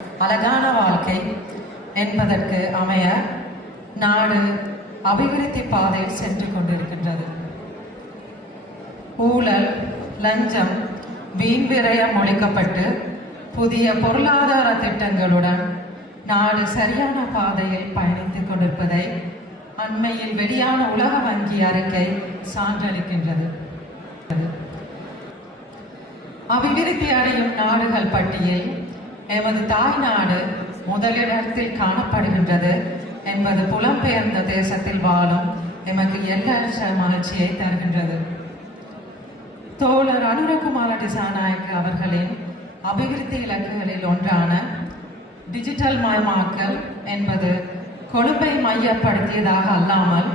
அழகான வாழ்க்கை என்பதற்கு அமைய நாடு அபிவிருத்தி பாதையில் சென்று கொண்டிருக்கின்றது. ஊழல், லஞ்சம், வீண் விரயம் ஒழிக்கப்பட்டு புதிய பொருளாதார திட்டங்களுடன் நாடு சரியான பாதையில் பயணித்துக் கொண்டிருப்பதை அண்மையில் வெளியான உலக வங்கி அறிக்கை சான்றளிக்கின்றது. அபிவிருத்தி அடையும் நாடுகள் பட்டியலில் எமது தாய் நாடு முதலிடத்தில் காணப்படுகின்றது என்பது புலம்பெயர்ந்த தேசத்தில் வாழும் எமக்கு எல்லற்ற மகிழ்ச்சியை தருகின்றது. தோழர் அனுரகுமார திசாநாயக்க அவர்களின் அபிவிருத்தி இலக்குகளில் ஒன்றான டிஜிட்டல் மயமாக்கல் என்பது கொழும்பை மையப்படுத்தியதாக அல்லாமல்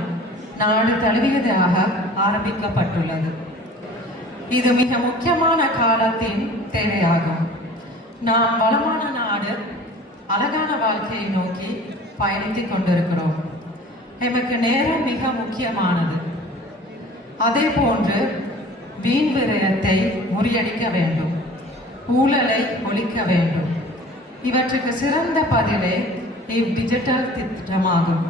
நாடு தழுவியதாக ஆரம்பிக்கப்பட்டுள்ளது. இது மிக முக்கியமான காலத்தின் தேவையாகும். நாம் வளமான நாடு, அழகான வாழ்க்கையை நோக்கி பயணித்துக் கொண்டிருக்கிறோம். எமக்கு நேரம் மிக முக்கியமானது. அதே போன்று வீண் விரயத்தை முறியடிக்க வேண்டும், ஊழலை ஒழிக்க வேண்டும். இவற்றுக்கு சிறந்த பதிலே டிஜிட்டல் திட்டமாகும்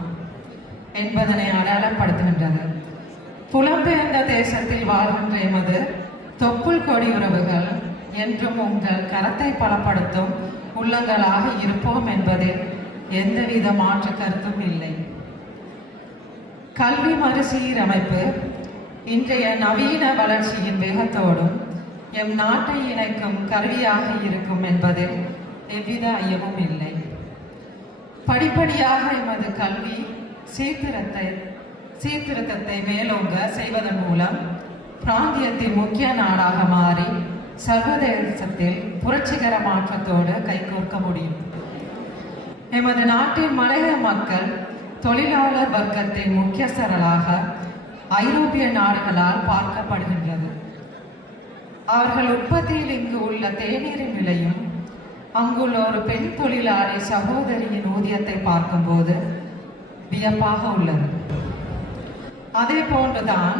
என்பதனை அடையாளப்படுத்துகின்றது. புலம்பெயர்ந்த தேசத்தில் வாழ்கின்ற எமது தொப்புள் கொடி உறவுகள் என்றும் உங்கள் கரத்தை பலப்படுத்தும் உள்ளங்களாக இருப்போம் என்பதில் எந்தவித மாற்று கருத்தும் இல்லை. கல்வி மறுசீரமைப்பு இன்றைய நவீன வளர்ச்சியின் வேகத்தோடும் எம் நாட்டை இணைக்கும் கருவியாக இருக்கும் என்பதில் எவ்வித ஐயமும் இல்லை. படிப்படியாக எமது கல்வி சீர்திருத்தத்தை மேலோங்க செய்வதன் மூலம் பிராந்தியத்தின் முக்கிய நாடாக மாறி சர்வதேசத்தில் புரட்சிகர மாற்றத்தோடு கைகோர்க்க முடியும். எமது நாட்டின் மலையக மக்கள் தொழிலாளர் வர்க்கத்தின் முக்கியஸ்தர்களாக ஐரோப்பிய நாடுகளால் பார்க்கப்படுகின்றது. அவர்கள் உற்பத்தியில் இங்கு உள்ள தேநீரின் விலையும் அங்குள்ள ஒரு பெண் தொழிலாளி சகோதரியின் ஊதியத்தை பார்க்கும்போது வியப்பாக உள்ளது. அதே போன்றுதான்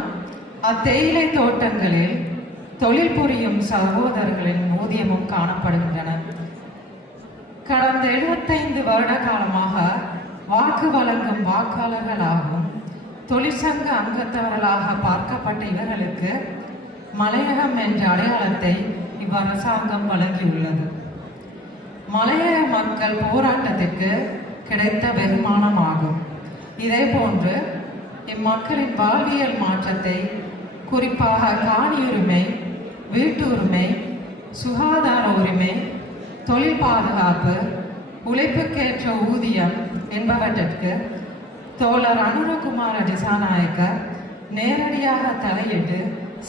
அத்தேயிலை தோட்டங்களில் தொழில் புரியும் சகோதரர்களின் ஊதியமும் காணப்படுகின்றன. கடந்த 75 வருட காலமாக வாக்கு வழங்கும் வாக்காளர்களாகவும் தொழிற்சங்க அங்கத்தவர்களாக பார்க்கப்பட்ட இவர்களுக்கு மலையகம் என்ற அடையாளத்தை இவ்வரசாங்கம் வழங்கியுள்ளது. மலையக மக்கள் போராட்டத்திற்கு கிடைத்த வெகுமானமாகும். இதே போன்று இம்மக்களின் வாழ்வியல் மாற்றத்தை, குறிப்பாக காணியுரிமை, வீட்டுரிமை, சுகாதார உரிமை, தொழில் பாதுகாப்பு, உழைப்புக்கேற்ற ஊதியம் என்பவற்றிற்கு தோழர் அனுரகுமார திசாநாயக்க நேரடியாக தலையிட்டு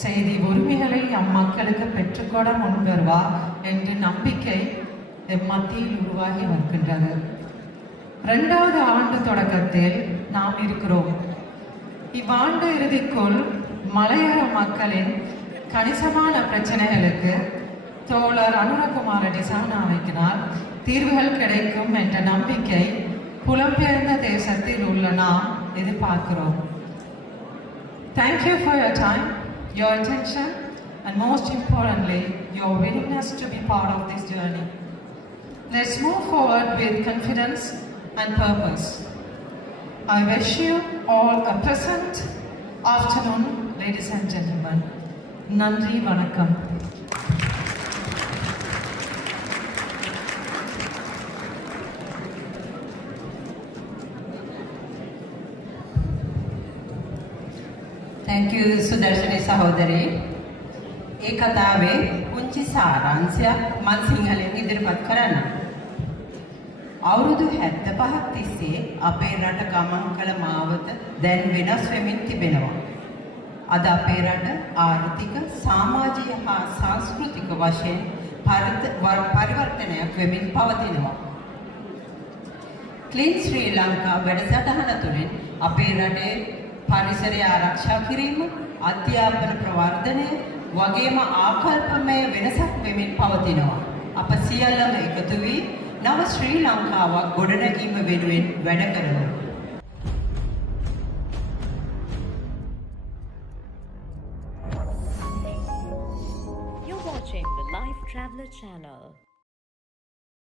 செய்தி உரிமைகளை அம்மக்களுக்கு பெற்றுக்கொள்ள முன்வருவார் என்ற நம்பிக்கை மத்தியில் உருவாகி வருகின்றது. 2வது ஆண்டு தொடக்கத்தில் நாம் இருக்கிறோம். இவ்வாண்டு இறுதிக்குள் மலையக மக்களின் கணிசமான பிரச்சனைகளுக்கு தோழர் அனுரகுமார திசாநாயக்கினால் தீர்வுகள் கிடைக்கும் என்ற நம்பிக்கை புலம்பெயர்ந்த தேசத்தில் உள்ள நாம் எதிர்பார்க்கிறோம். Thank you for your time, your attention, and most importantly, your willingness to be part of this journey. Let's move forward with confidence and purpose. I wish you all a pleasant afternoon, ladies and gentlemen. Nandri Vanakkam. Thank you, Sudarshani Sahodari. ඒ කතාවේ පුංචි සාරාංශයක් මම සිංහලෙන් ඉදිරිපත් කරන්න. අවුරුදු 75ක් තිස්සේ අපේ රට ගමන් කළ මාවත දැන් වෙනස් වෙමින් තිබෙනවා. අද අපේ රට ආර්ථික, සමාජීය හා සංස්කෘතික වශයෙන් පරිවර්තනයක් වෙමින් පවතිනවා. ක්ලීන් ශ්‍රී ලංකා වැඩසටහන තුළින් අපේ රටේ පරිසරය ආරක්ෂා කිරීම, අධ්‍යාපන ප්‍රවර්ධනය වගේම ආකල්පමය වෙනසක් වෙමින් පවතිනවා. අප සියල්ලම එකතු වී නව ශ්‍රී ලංකාවක් ගොඩනැගීම වෙනුවෙන් වැඩ කරමු. You're watching the Life Traveler channel.